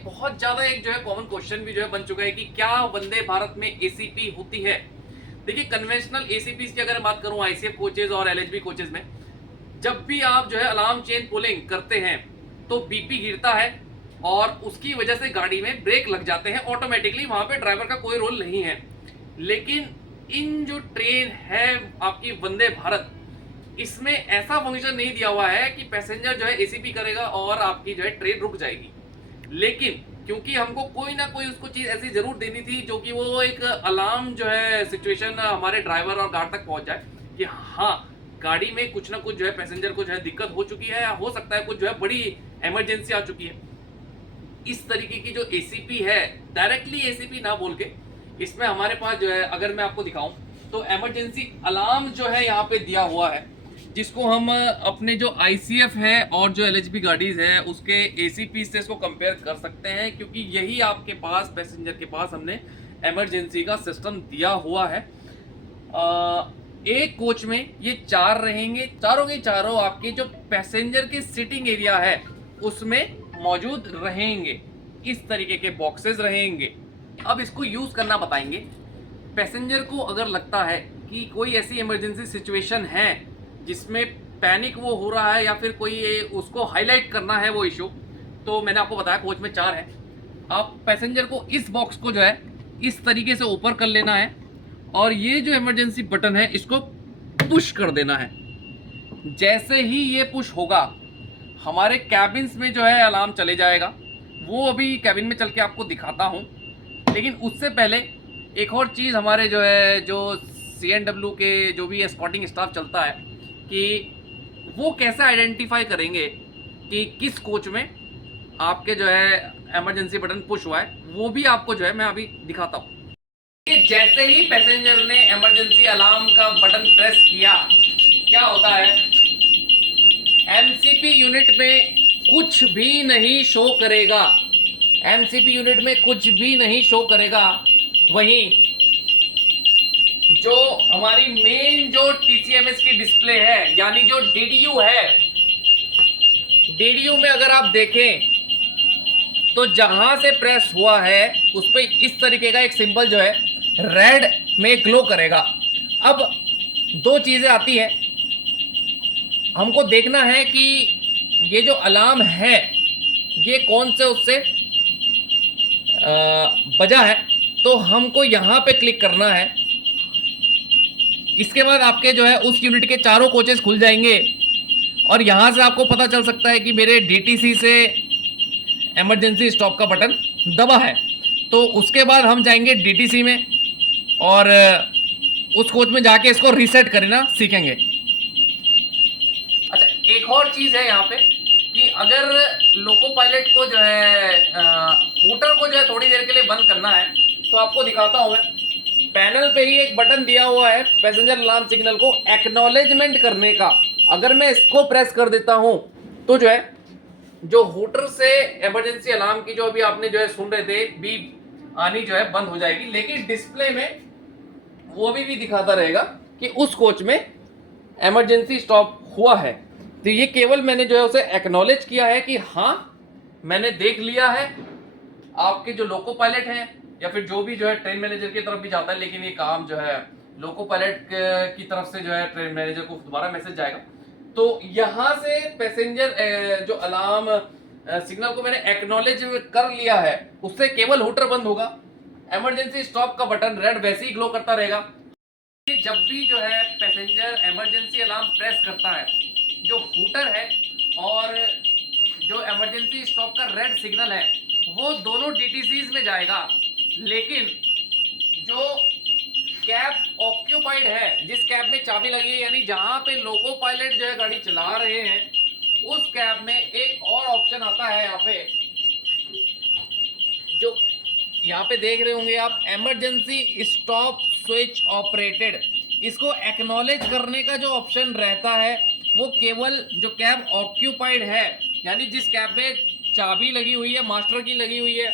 बहुत ज्यादा एक जो है कॉमन क्वेश्चन भी जो है बन चुका है कि क्या वंदे भारत में एसीपी होती है। देखिए कन्वेंशनल एसीपी की अगर बात करूं आईसीएफ कोचेज और एलएचबी कोचेज में, जब भी आप जो है अलार्म चेन पुलिंग करते हैं तो बीपी गिरता है और उसकी वजह से गाड़ी में ब्रेक लग जाते हैं ऑटोमेटिकली, वहां पे ड्राइवर का कोई रोल नहीं है। लेकिन इन जो ट्रेन है आपकी वंदे भारत, इसमें ऐसा फंक्शन नहीं दिया हुआ है कि पैसेंजर जो है एसीपी करेगा और आपकी जो है ट्रेन रुक जाएगी। लेकिन क्योंकि हमको कोई ना कोई उसको चीज ऐसी जरूर देनी थी जो कि वो एक अलार्म जो है सिचुएशन हमारे ड्राइवर और गार्ड तक पहुंच जाए कि हाँ गाड़ी में कुछ ना कुछ जो है पैसेंजर को जो है दिक्कत हो चुकी है या हो सकता है कुछ जो है बड़ी इमरजेंसी आ चुकी है। इस तरीके की जो एसीपी है, डायरेक्टली एसीपी ना बोल के, इसमें हमारे पास जो है अगर मैं आपको दिखाऊं तो इमरजेंसी अलार्म जो है यहाँ पे दिया हुआ है, जिसको हम अपने जो आईसीएफ है और जो एलएचबी गाड़ीज है उसके एसीपी से इसको कंपेयर कर सकते हैं, क्योंकि यही आपके पास पैसेंजर के पास हमने इमरजेंसी का सिस्टम दिया हुआ है। एक कोच में ये 4 रहेंगे, चारों के चारों आपके जो पैसेंजर के सिटिंग एरिया है उसमें मौजूद रहेंगे। इस तरीके के बॉक्सेस रहेंगे। अब इसको यूज करना बताएंगे। पैसेंजर को अगर लगता है कि कोई ऐसी इमरजेंसी सिचुएशन है जिसमें पैनिक वो हो रहा है या फिर कोई उसको हाईलाइट करना है वो इशू, तो मैंने आपको बताया कोच में 4 है। आप पैसेंजर को इस बॉक्स को जो है इस तरीके से ऊपर कर लेना है और ये जो इमरजेंसी बटन है इसको पुश कर देना है। जैसे ही ये पुश होगा हमारे कैबिन्स में जो है अलार्म चले जाएगा। वो अभी कैबिन में चल के आपको दिखाता हूँ, लेकिन उससे पहले एक और चीज़ हमारे जो है जो CNW के जो भी एस्कॉर्टिंग स्टाफ चलता है कि वो कैसे आइडेंटिफाई करेंगे कि किस कोच में आपके जो है इमरजेंसी बटन पुश हुआ है, वो भी आपको जो है मैं अभी दिखाता हूँ। जैसे ही पैसेंजर ने इमरजेंसी अलार्म का बटन प्रेस किया, क्या होता है, एमसीपी यूनिट में कुछ भी नहीं शो करेगा। एमसीपी यूनिट में कुछ भी नहीं शो करेगा। वहीं जो हमारी मेन जो टीसीएमएस की डिस्प्ले है यानी जो डीडीयू है, डीडीयू में अगर आप देखें तो जहां से प्रेस हुआ है उस पर इस तरीके का एक सिंबल जो है रेड में ग्लो करेगा। अब 2 चीजें आती है, हमको देखना है कि ये जो अलार्म है ये कौन से उससे बजा है, तो हमको यहाँ पे क्लिक करना है। इसके बाद आपके जो है उस यूनिट के चारों कोचेस खुल जाएंगे और यहाँ से आपको पता चल सकता है कि मेरे डीटीसी से इमरजेंसी स्टॉप का बटन दबा है। तो उसके बाद हम जाएंगे डीटीसी में और उस कोच में जाके इसको रीसेट करना सीखेंगे। अच्छा, एक और चीज़ है यहाँ पे कि अगर लोको पायलट को जो है हूटर को जो है थोड़ी देर के लिए बंद करना है तो आपको दिखाता हूँ मैं। पैनल पे ही एक बटन दिया हुआ है पैसेंजर अलार्म सिग्नल को एक्नॉलेजमेंट करने का। अगर मैं इसको प्रेस कर देता हूं तो जो है जो हूटर से इमरजेंसी अलार्म की जो अभी आपने जो है सुन रहे थे बीप आनी जो है बंद हो जाएगी, लेकिन डिस्प्ले में वो भी दिखाता रहेगा कि उस कोच में इमरजेंसी स्टॉप हुआ है। तो ये केवल मैंने जो है उसे एक्नॉलेज किया है कि हाँ मैंने देख लिया है। आपके जो लोको पायलट हैं या फिर जो भी जो है ट्रेन मैनेजर की तरफ भी जाता है, लेकिन ये काम जो है लोको पायलट की तरफ से जो है ट्रेन मैनेजर को दोबारा मैसेज जाएगा। तो यहाँ से पैसेंजर जो अलार्म सिग्नल को मैंने एक्नॉलेज कर लिया है उससे केवल हूटर बंद होगा। इमरजेंसी स्टॉप का बटन रेड वैसे ही ग्लो करता रहेगा। जब भी जो है पैसेंजर इमरजेंसी अलार्म प्रेस करता है, जो हूटर है और जो इमरजेंसी स्टॉप का रेड सिग्नल है वो दोनों डीटीसीज में जाएगा। लेकिन जो कैब ऑक्यूपाइड है, जिस कैब में चाबी लगी है यानी जहां पे लोको पायलट जो है गाड़ी चला रहे हैं, उस कैब में एक और ऑप्शन आता है यहाँ पे, जो यहाँ पे देख रहे होंगे आप, इमरजेंसी स्टॉप स्विच ऑपरेटेड। इसको एक्नॉलेज करने का जो ऑप्शन रहता है वो केवल जो कैब ऑक्यूपाइड है यानी जिस कैब में चाबी लगी हुई है, मास्टर की लगी हुई है,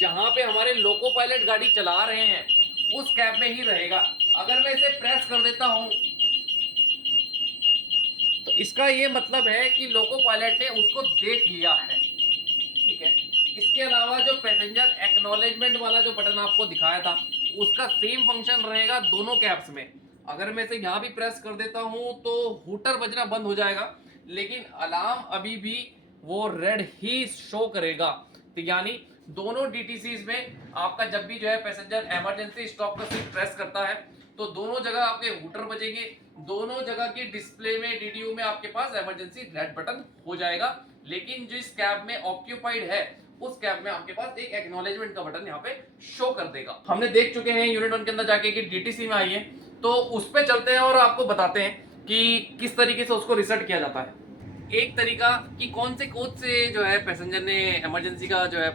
जहां पे हमारे लोको पायलट गाड़ी चला रहे हैं उस कैब में ही रहेगा। अगर मैं इसे प्रेस कर देता हूं तो इसका ये मतलब है कि लोको पायलट ने उसको देख लिया है। ठीक है, इसके अलावा जो पैसेंजर एक्नॉलेजमेंट वाला जो बटन आपको दिखाया था उसका सेम फंक्शन रहेगा दोनों कैब्स में। अगर मैं इसे यहाँ भी प्रेस कर देता हूँ तो हूटर बजना बंद हो जाएगा, लेकिन अलार्म अभी भी वो रेड ही शो करेगा। तो यानी दोनों डीटीसीज में आपका जब भी जो है पैसेंजर इमरजेंसी स्टॉप का स्विच प्रेस करता है तो दोनों जगह आपके हूटर बजेंगे, दोनों जगह की डिस्प्ले में डीडीयू में आपके पास इमरजेंसी रेड बटन हो जाएगा। लेकिन जिस कैब में ऑक्यूपाइड है उस कैब में आपके पास एक एक्नॉलेजमेंट का बटन यहाँ पे शो कर देगा। हमने देख चुके हैं यूनिट 1 के अंदर जाके कि डीटीसी में आई है, तो उस पे चलते हैं और आपको बताते हैं कि किस तरीके से उसको रिसेट किया जाता है। एक तरीका कि कौन से कोड से जो है पैसेंजर ने इमरजेंसी का जो है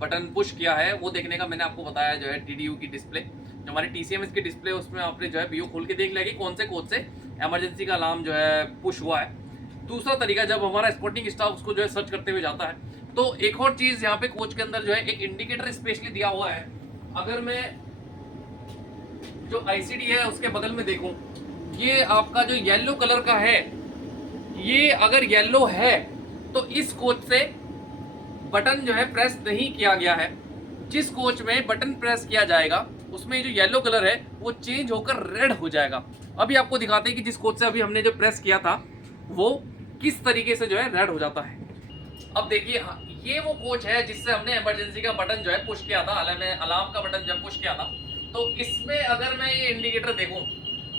बटन पुश किया है वो देखने का मैंने आपको बताया। जो है डीडीयू की डिस्प्ले, जो हमारी टीसीएमएस की डिस्प्ले, उसमें आपने जो है बीओ खोल के देख लिया कि कौन से कोड से इमरजेंसी का अलार्म जो है पुश हुआ है। दूसरा तरीका, जब हमारा स्पॉटिंग स्टाफ उसको जो है सर्च करते हुए जाता है तो एक और चीज यहाँ पे कोच के अंदर जो है एक इंडिकेटर स्पेशली दिया हुआ है। अगर मैं जो आईसीडी है उसके बगल में देखूं, ये आपका जो येलो कलर का है, ये अगर येलो है तो इस कोच से बटन जो है प्रेस नहीं किया गया है। जिस कोच में बटन प्रेस किया जाएगा उसमें जो येलो कलर है वो चेंज होकर रेड हो जाएगा। अभी आपको दिखाते हैं कि जिस कोच से अभी हमने जो प्रेस किया था वो किस तरीके से जो है रेड हो जाता है। अब देखिए, ये वो कोच है जिससे हमने इमरजेंसी का बटन जो है पुश किया था, अलार्म का बटन जब पुश किया था। तो इसमें अगर मैं ये इंडिकेटर देखूं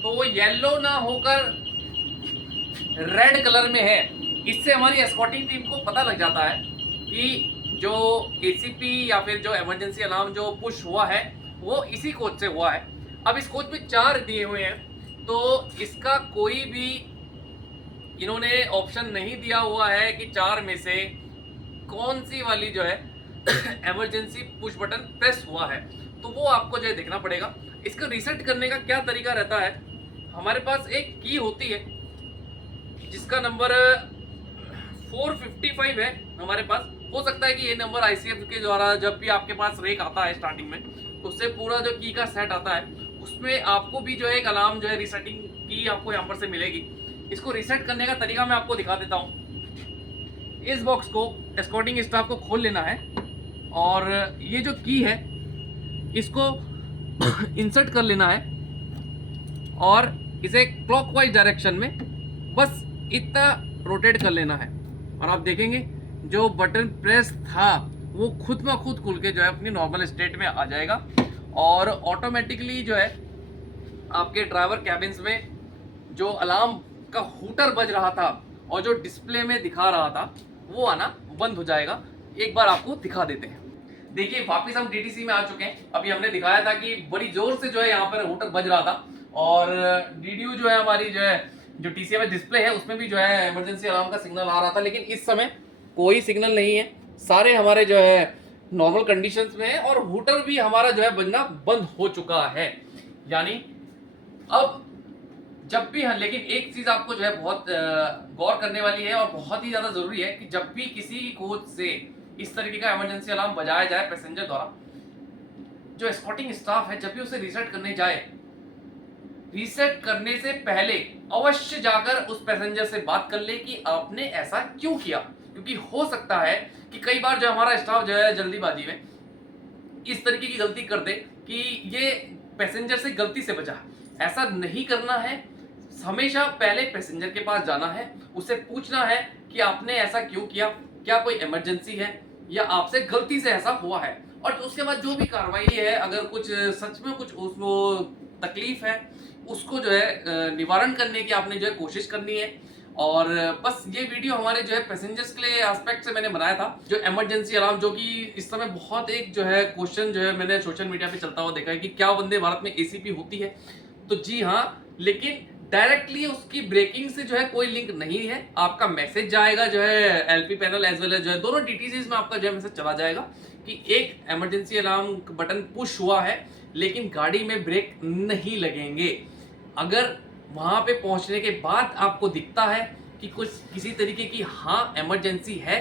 तो वो येलो ना होकर रेड कलर में है। इससे हमारी एस्कॉर्टिंग टीम को पता लग जाता है कि जो एसीपी या फिर जो इमरजेंसी अलार्म जो पुश हुआ है वो इसी कोच से हुआ है। अब इस कोच में 4 दिए हुए हैं, तो इसका कोई भी इन्होंने ऑप्शन नहीं दिया हुआ है कि 4 में से कौन सी वाली जो है इमरजेंसी पुश बटन प्रेस हुआ है, तो वो आपको जो है देखना पड़ेगा। इसको रीसेट करने का क्या तरीका रहता है, हमारे पास एक की होती है जिसका नंबर 455 है हमारे पास। हो सकता है कि ये नंबर आईसीएफ के द्वारा जब भी आपके पास रेक आता है स्टार्टिंग में, तो उससे पूरा जो की का सेट आता है उसमें आपको भी जो है एक अलार्म जो है रीसेटिंग की आपको यहाँ पर से मिलेगी। इसको रीसेट करने का तरीका मैं आपको दिखा देता हूँ। इस बॉक्स को एस्कॉर्टिंग स्टाफ को खोल लेना है और ये जो की है इसको इंसर्ट कर लेना है और इसे क्लॉकवाइज डायरेक्शन में बस इतना रोटेट कर लेना है और आप देखेंगे जो बटन प्रेस था वो खुद ब खुद खुल के जो है अपनी नॉर्मल स्टेट में आ जाएगा और ऑटोमेटिकली जो है आपके ड्राइवर कैबिन्स में जो अलार्म का हूटर बज रहा था और जो डिस्प्ले में दिखा रहा था वो आना बंद हो जाएगा। एक बार आपको दिखा देते हैं। देखिए, वापस हम डीटीसी में आ चुके हैं। अभी हमने दिखाया था कि बड़ी जोर से जो है यहाँ पर हूटर बज रहा था और डीडीयू जो है हमारी जो है जो टीसीएमएस डिस्प्ले है उसमें भी जो है इमरजेंसी अलार्म का सिग्नल आ रहा था, लेकिन इस समय कोई सिग्नल नहीं है। सारे हमारे जो है नॉर्मल कंडीशंस में है और हूटर भी हमारा जो है बजना बंद हो चुका है। यानी अब जब भी, लेकिन एक चीज आपको जो है बहुत गौर करने वाली है और बहुत ही ज्यादा जरूरी है कि जब भी किसी कोच से इस तरीके का इमरजेंसी अलार्म बजाया जाए पैसेंजर द्वारा, जो एस्कॉर्टिंग स्टाफ है जब भी उसे रीसेट करने जाए, रीसेट करने से पहले अवश्य जाकर उस पैसेंजर से बात कर ले कि आपने ऐसा क्यों किया। क्योंकि हो सकता है कि कई बार जो हमारा स्टाफ जो है जल्दीबाजी में इस तरीके की गलती कर दे कि ये पैसेंजर से गलती से बचा। ऐसा नहीं करना है। हमेशा पहले पैसेंजर के पास जाना है, उससे पूछना है कि आपने ऐसा क्यों किया, क्या कोई इमरजेंसी है या आपसे गलती से ऐसा हुआ है। और उसके बाद जो भी कार्रवाई है, अगर कुछ सच में कुछ उसको तकलीफ है उसको जो है निवारण करने की आपने जो है कोशिश करनी है। और बस ये वीडियो हमारे जो है पैसेंजर्स के लिए एस्पेक्ट से मैंने बनाया था, जो इमरजेंसी अलार्म, जो कि इस समय बहुत एक जो है क्वेश्चन जो है मैंने सोशल मीडिया पे चलता हुआ देखा है कि क्या वंदे भारत में एसीपी होती है। तो जी हाँ, लेकिन डायरेक्टली उसकी ब्रेकिंग से जो है कोई लिंक नहीं है। आपका मैसेज जाएगा जो है LP panel as well as जो है दोनों डीटीसीज में आपका जो है मैसेज चला जाएगा कि एक इमरजेंसी अलार्म बटन पुश हुआ है लेकिन गाड़ी में ब्रेक नहीं लगेंगे। अगर वहां पे पहुंचने के बाद आपको दिखता है कि कुछ किसी तरीके की हाँ इमरजेंसी है,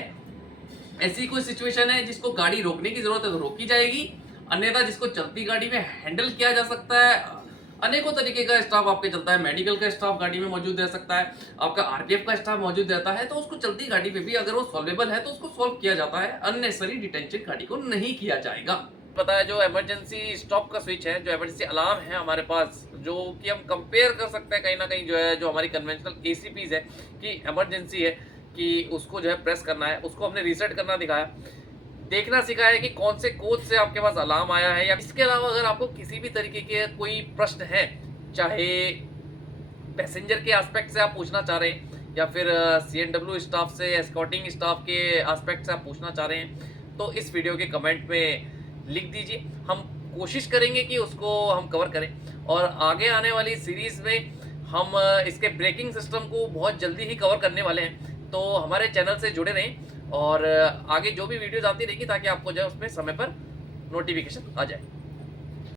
ऐसी कोई सिचुएशन है जिसको गाड़ी रोकने की जरूरत है तो रोकी जाएगी, अन्यथा जिसको चलती गाड़ी में हैंडल किया जा सकता है अनेकों तरीके का स्टाफ आपके चलता है। मेडिकल का स्टाफ गाड़ी में मौजूद रह सकता है, आपका आरपीएफ का स्टाफ मौजूद रहता है, तो उसको चलती गाड़ी पे भी अगर वो सॉल्वेबल है तो उसको सॉल्व किया जाता है। अननेसेसरी डिटेंशन गाड़ी को नहीं किया जाएगा। पता है जो इमरजेंसी स्टॉप का स्विच है, जो इमरजेंसी अलार्म है हमारे पास, जो कि हम कंपेयर कर सकते हैं कहीं ना कहीं जो है, जो हमारी कन्वेंशनल एसीपीज है कि इमरजेंसी है कि उसको जो है प्रेस करना है, उसको हमने रीसेट करना दिखाया, देखना सिखाया है कि कौन से कोड से आपके पास अलार्म आया है। या इसके अलावा अगर आपको किसी भी तरीके के कोई प्रश्न है, चाहे पैसेंजर के एस्पेक्ट से आप पूछना चाह रहे हैं या फिर सीएनडब्ल्यू स्टाफ से, एस्कॉर्टिंग स्टाफ के एस्पेक्ट से आप पूछना चाह रहे हैं, तो इस वीडियो के कमेंट में लिख दीजिए। हम कोशिश करेंगे कि उसको हम कवर करें, और आगे आने वाली सीरीज में हम इसके ब्रेकिंग सिस्टम को बहुत जल्दी ही कवर करने वाले हैं। तो हमारे चैनल से जुड़े रहें और आगे जो भी वीडियोज आती रहेगी ताकि आपको जो है उसमें समय पर नोटिफिकेशन आ जाए।